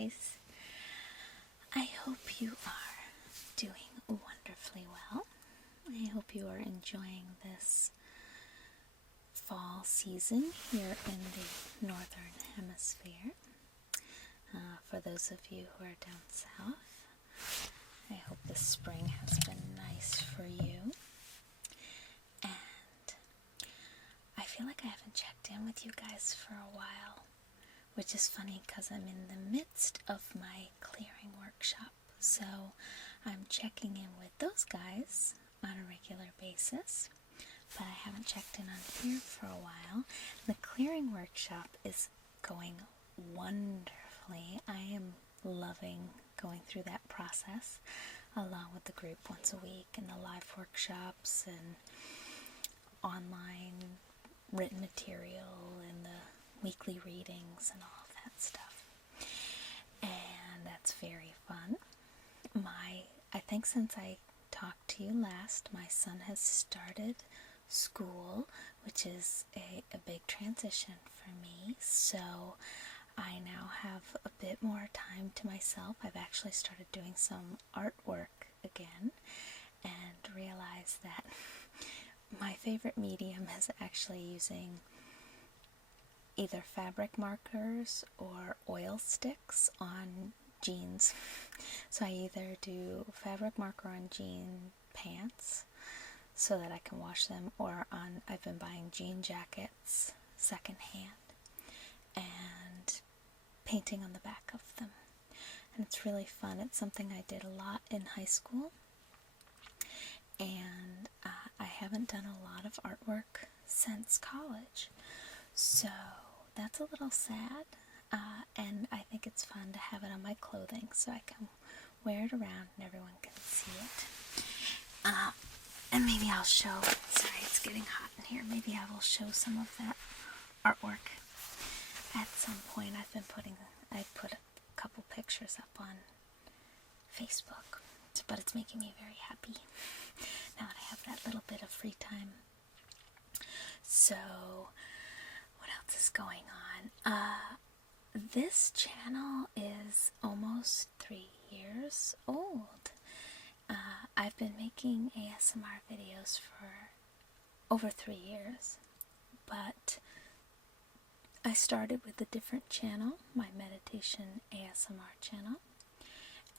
guys. I hope you are doing wonderfully well. I hope you are enjoying this fall season here in the northern hemisphere. For those of you who are down south, I hope this spring has been nice for you. And I feel like I haven't checked in with you guys for a while, which is funny because I'm in the midst of my clearing workshop. So I'm checking in with those guys on a regular basis, but I haven't checked in on here for a while. The clearing workshop is going wonderfully. I am loving going through that process along with the group once a week and the live workshops and online written material and the weekly readings and all of that stuff. And that's very fun. I think since I talked to you last, my son has started school, which is a big transition for me. So I now have a bit more time to myself. I've actually started doing some artwork again and realized that my favorite medium is actually using either fabric markers or oil sticks on jeans. So I either do fabric marker on jean pants so that I can wash them, or I've been buying jean jackets secondhand and painting on the back of them. And it's really fun. It's something I did a lot in high school, and I haven't done a lot of artwork since college. So that's a little sad, and I think it's fun to have it on my clothing so I can wear it around and everyone can see it. And maybe I'll show, sorry it's getting hot in here, maybe I will show some of that artwork at some point. I put a couple pictures up on Facebook, but it's making me very happy now that I have that little bit of free time. So what else is going on? This channel is almost 3 years old. I've been making ASMR videos for over 3 years, but I started with a different channel, my meditation ASMR channel,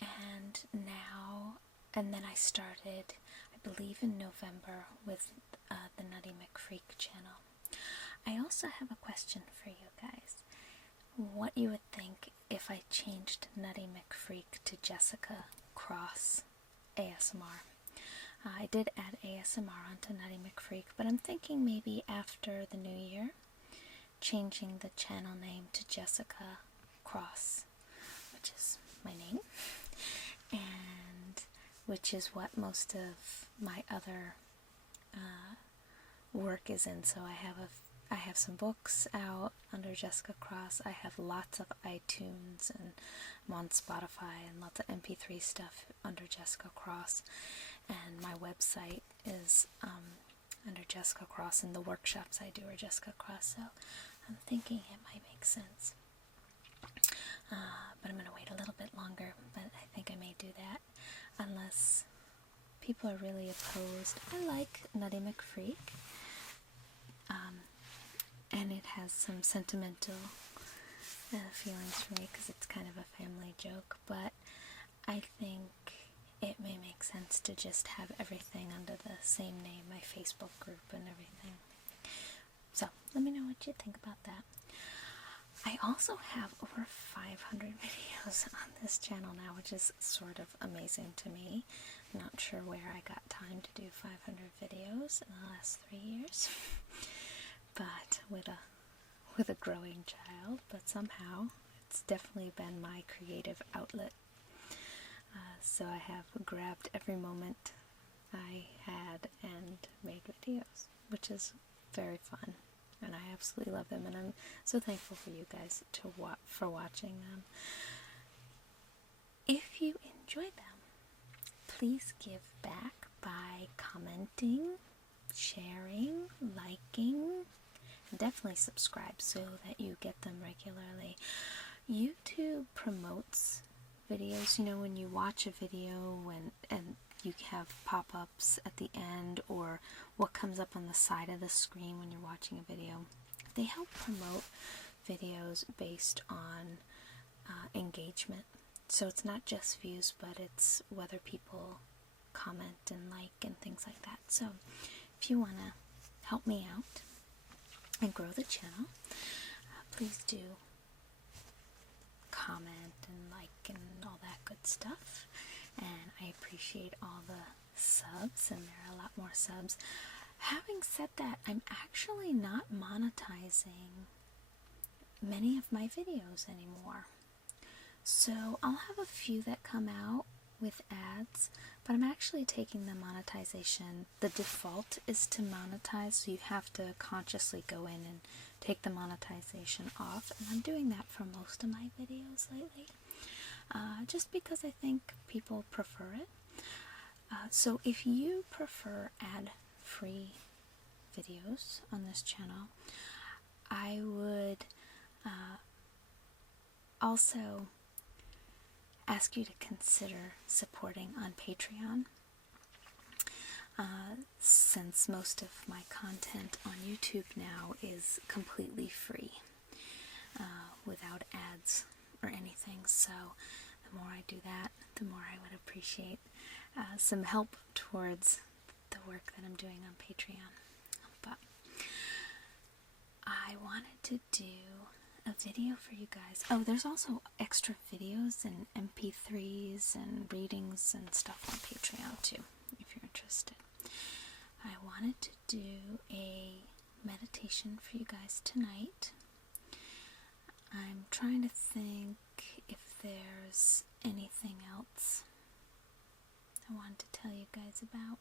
and then I started, I believe in November, with the Nutty McFreak channel. I also have a question for you guys. What you would think if I changed Nutty McFreak to JessicaCross ASMR. I did add ASMR onto Nutty McFreak, but I'm thinking maybe after the new year, changing the channel name to JessicaCross, which is my name, and which is what most of my other work is in. So I have some books out under JessicaCross. I have lots of iTunes, and I'm on Spotify, and lots of MP3 stuff under JessicaCross. And my website is under JessicaCross, and the workshops I do are JessicaCross. So I'm thinking it might make sense. But I'm going to wait a little bit longer, but I think I may do that unless people are really opposed. I like Nutty McFreak. And it has some sentimental feelings for me because it's kind of a family joke, but I think it may make sense to just have everything under the same name, my Facebook group and everything. So let me know what you think about that. I also have over 500 videos on this channel now, which is sort of amazing to me. I'm not sure where I got time to do 500 videos in the last 3 years. But with a growing child, but somehow it's definitely been my creative outlet. So I have grabbed every moment I had and made videos, which is very fun, and I absolutely love them, and I'm so thankful for you guys for watching them. If you enjoy them, please give back by commenting, sharing, liking, and definitely subscribe so that you get them regularly. YouTube YouTube promotes videos. You know, when you watch a video and you have pop-ups at the end, or what comes up on the side of the screen when you're watching a video, they help promote videos based on engagement. So it's not just views, but it's whether people comment and like and things like that. So if you want to help me out and grow the channel, please do comment and like and all that good stuff. And I appreciate all the subs, and there are a lot more subs. Having said that, I'm actually not monetizing many of my videos anymore. So I'll have a few that come out with ads, but I'm actually taking the monetization. The default is to monetize, so you have to consciously go in and take the monetization off, and I'm doing that for most of my videos lately, just because I think people prefer it. So if you prefer ad-free videos on this channel, I would also ask you to consider supporting on Patreon, since most of my content on YouTube now is completely free, without ads or anything. So the more I do that, the more I would appreciate some help towards the work that I'm doing on Patreon. But I wanted to do a video for you guys. Oh, there's also extra videos and MP3s and readings and stuff on Patreon too, if you're interested. I wanted to do a meditation for you guys tonight. I'm trying to think if there's anything else I wanted to tell you guys about.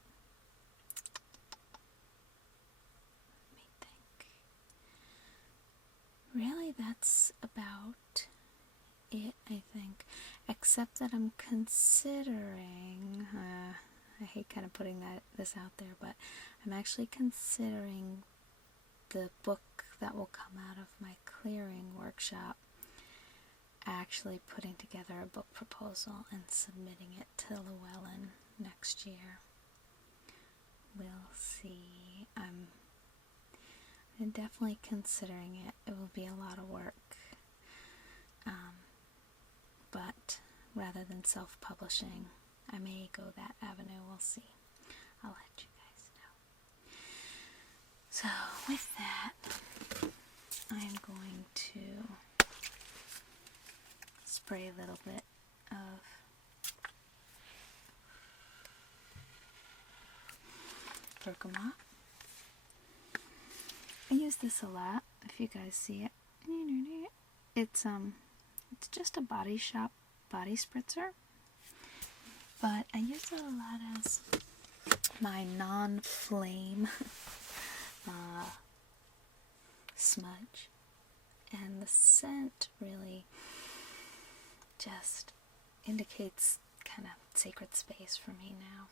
Let me think. Really, that's about it, I think. Except that I'm considering, I hate kind of putting this out there, but I'm actually considering the book that will come out of my clearing workshop, actually putting together a book proposal and submitting it to Llewellyn next year. We'll see. I'm definitely considering it. It will be a lot of work. But rather than self-publishing, I may go that avenue. We'll see. I'll let you guys know. So with that, I'm going to spray a little bit of bergamot. I use this a lot, if you guys see it. It's just a Body Shop body spritzer, but I use it a lot as my non-flame smudge, and the scent really just indicates kind of sacred space for me now.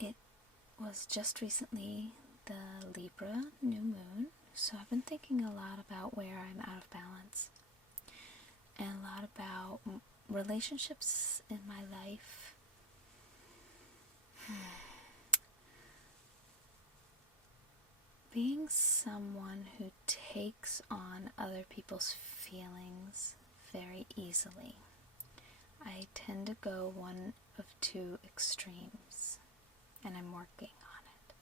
It was just recently the Libra new moon, so I've been thinking a lot about where I'm out of balance, and a lot about relationships in my life. Being someone who takes on other people's feelings very easily. I tend to go one of two extremes, and I'm working on it.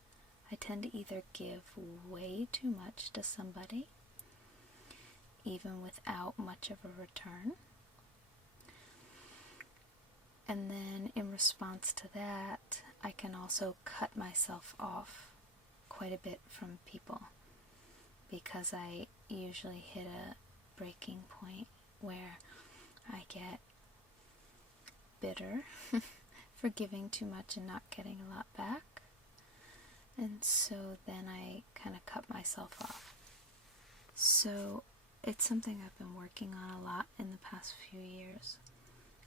I tend to either give way too much to somebody, even without much of a return, and then in response to that, I can also cut myself off quite a bit from people, because I usually hit a breaking point where I get bitter for giving too much and not getting a lot back, and so then I kind of cut myself off. So it's something I've been working on a lot in the past few years,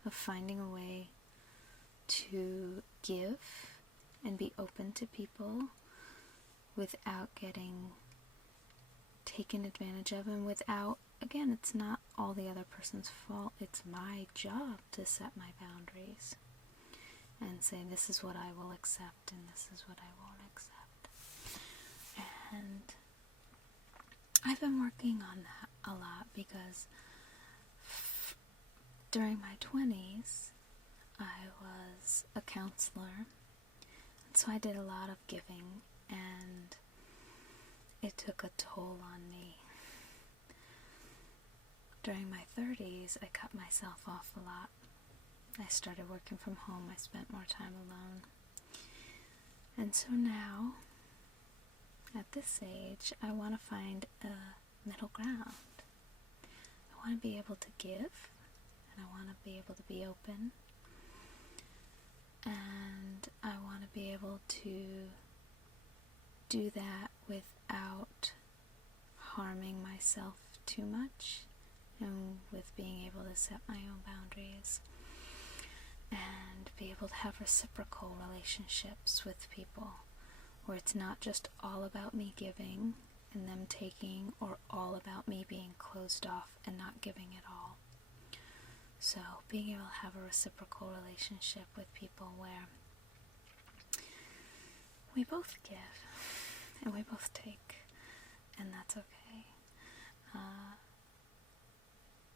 of finding a way to give and be open to people without getting taken advantage of, and without again, it's not all the other person's fault. It's my job to set my boundaries and say this is what I will accept and this is what I won't accept. And I've been working on that a lot because during my 20s, I was a counselor, and so I did a lot of giving, and it took a toll on me. During my 30s, I cut myself off a lot. I started working from home. I spent more time alone. And so now, at this age, I want to find a middle ground. I want to be able to give, and I want to be able to be open, and I want to be able to do that without harming myself too much, and with being able to set my own boundaries and be able to have reciprocal relationships with people where it's not just all about me giving and them taking, or all about me being closed off and not giving at all. So being able to have a reciprocal relationship with people where we both give and we both take, and that's okay.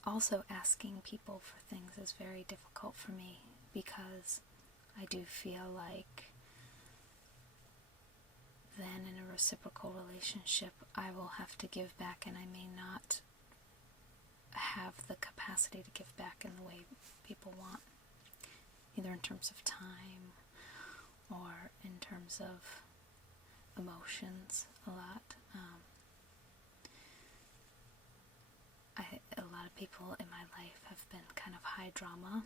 Also, asking people for things is very difficult for me because I do feel like then in a reciprocal relationship I will have to give back, and I may not have the capacity to give back in the way people want, either in terms of time or in terms of emotions a lot. A lot of people in my life have been kind of high drama,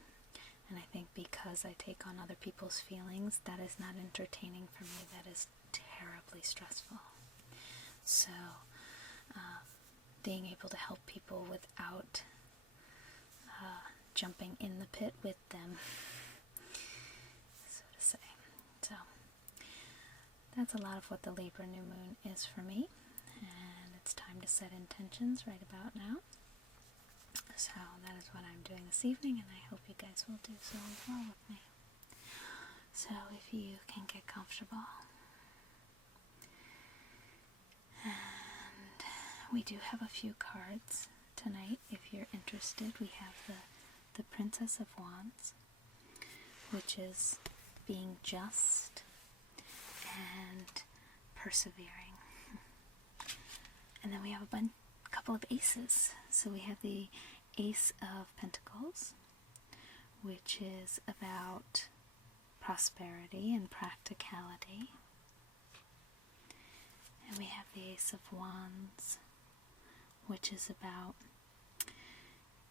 and I think because I take on other people's feelings, that is not entertaining for me. That is terribly stressful. So, being able to help people without jumping in the pit with them, so to say. So, that's a lot of what the Libra new moon is for me, and it's time to set intentions right about now. So that is what I'm doing this evening, and I hope you guys will do so as well with me. So if you can get comfortable, and we do have a few cards tonight if you're interested. We have the Princess of Wands, which is being just and persevering. And then we have a couple of aces. So we have the Ace of Pentacles, which is about prosperity and practicality. And we have the Ace of Wands, which is about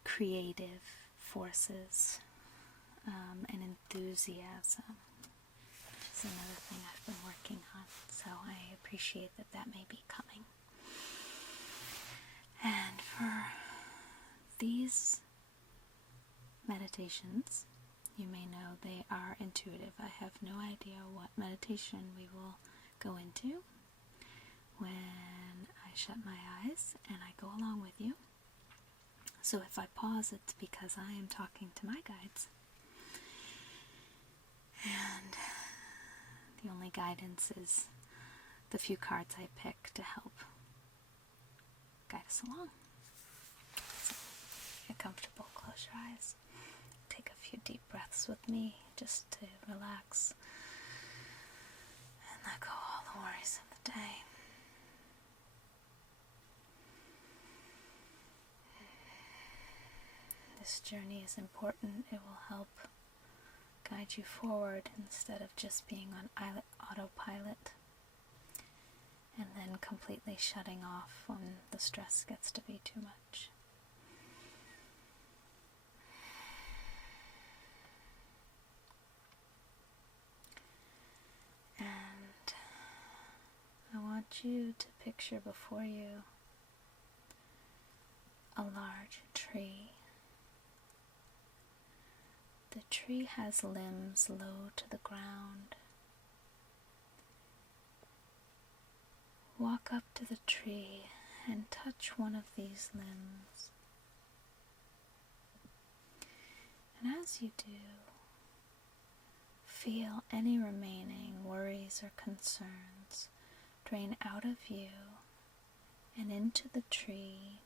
creative forces and enthusiasm, which is another thing I've been working on. So I appreciate that that may be coming. And for these meditations, you may know they are intuitive. I have no idea what meditation we will go into when I shut my eyes and I go along with you. So if I pause, it's because I am talking to my guides. And the only guidance is the few cards I pick to help guide us along. So get comfortable, close your eyes, take a few deep breaths with me just to relax and let go all the worries of the day. This journey is important. It will help guide you forward instead of just being on autopilot and then completely shutting off when the stress gets to be too much. And I want you to picture before you a large tree. The tree has limbs low to the ground. Walk up to the tree and touch one of these limbs. And as you do, feel any remaining worries or concerns drain out of you and into the tree,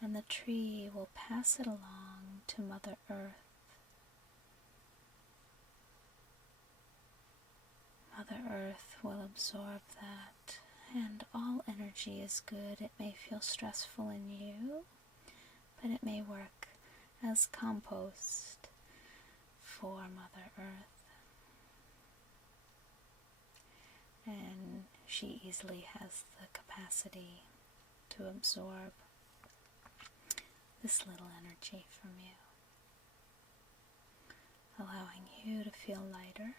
and the tree will pass it along to Mother Earth. Mother Earth will absorb that, and all energy is good. It may feel stressful in you, but it may work as compost for Mother Earth. And she easily has the capacity to absorb this little energy from you, allowing you to feel lighter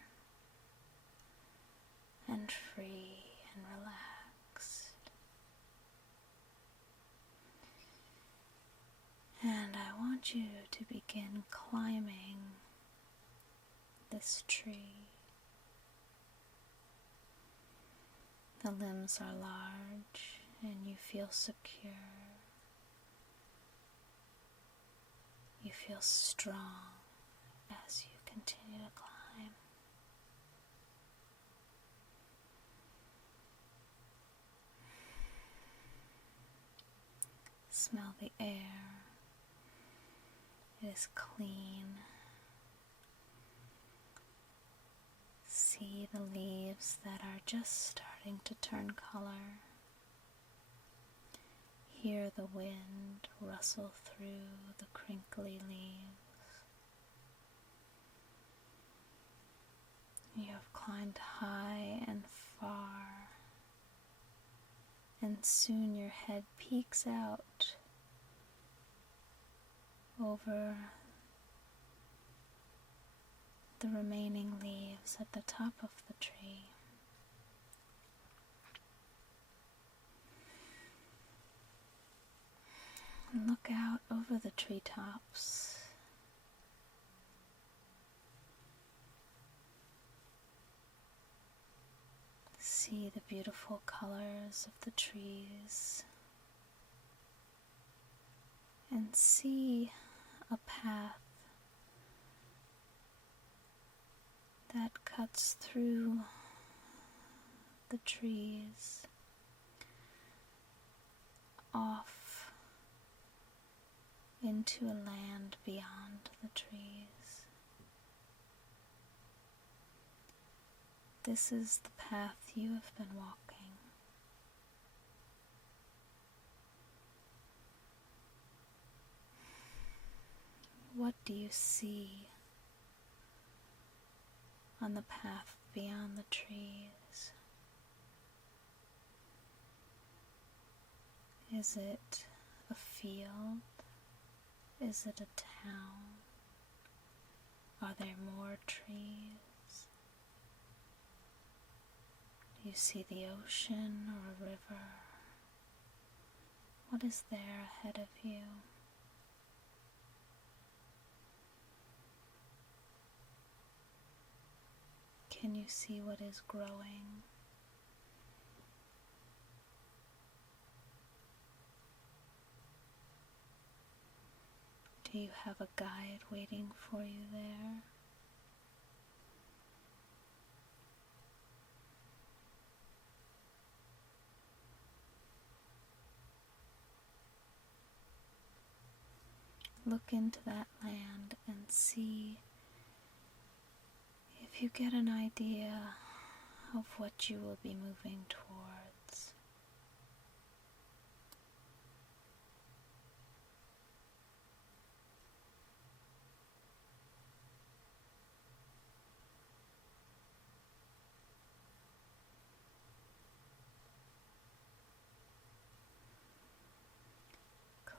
and free and relaxed. And I want you to begin climbing this tree. The limbs are large and you feel secure. You feel strong as you continue to climb. Smell the air. It is clean. See the leaves that are just starting to turn color. Hear the wind rustle through the crinkly leaves. You have climbed high and far, and soon your head peeks out over the remaining leaves at the top of the tree. And look out over the treetops. See the beautiful colors of the trees, and see a path that cuts through the trees off into a land beyond the trees. This is the path you have been walking. What do you see on the path beyond the trees? Is it a field? Is it a town? Are there more trees? Do you see the ocean or a river? What is there ahead of you? Can you see what is growing? Do you have a guide waiting for you there? Look into that land and see if you get an idea of what you will be moving towards.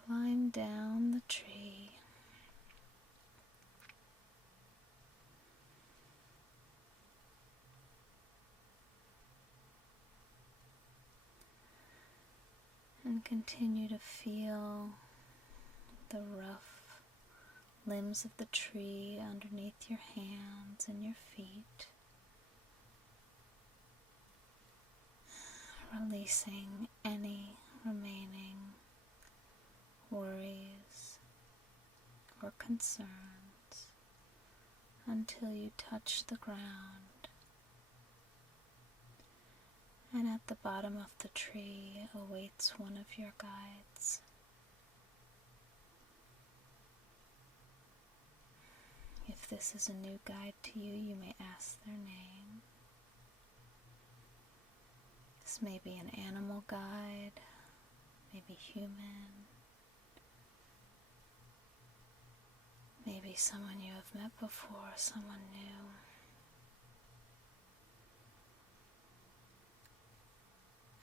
Climb down the tree. And continue to feel the rough limbs of the tree underneath your hands and your feet, releasing any remaining worries or concerns until you touch the ground, and at the bottom of the tree awaits one of your guides. If this is a new guide to you, you may ask their name. This may be an animal guide, maybe human, maybe someone you have met before, someone new.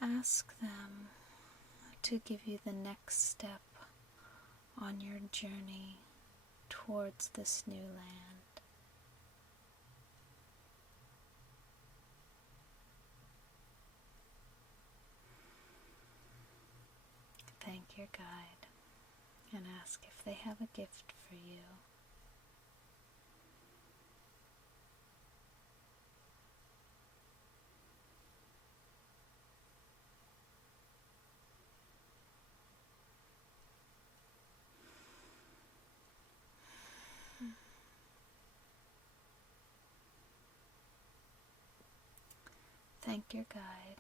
Ask them to give you the next step on your journey towards this new land. Thank your guide and ask if they have a gift for you. Thank your guide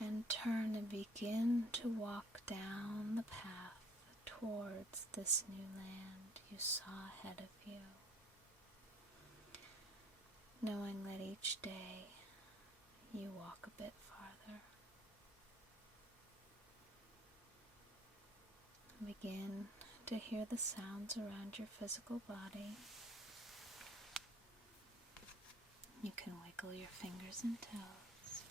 and turn and begin to walk down the path towards this new land you saw ahead of you, knowing that each day you walk a bit farther. Begin to hear the sounds around your physical body. You can wiggle your fingers and toes,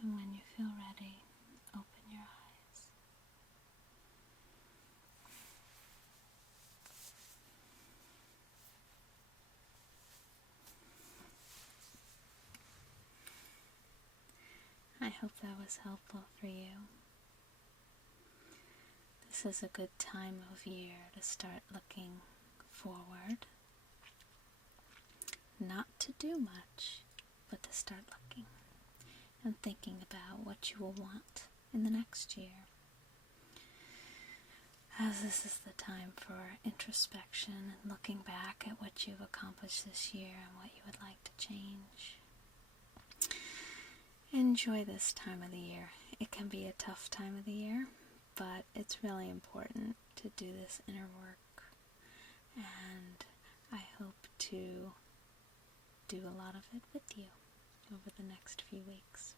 and when you feel ready, open your eyes. I hope that was helpful for you. This is a good time of year to start looking forward. Not to do much, but to start looking and thinking about what you will want in the next year. As this is the time for introspection and looking back at what you've accomplished this year and what you would like to change. Enjoy this time of the year. It can be a tough time of the year, but it's really important to do this inner work, and I hope to do a lot of it with you over the next few weeks.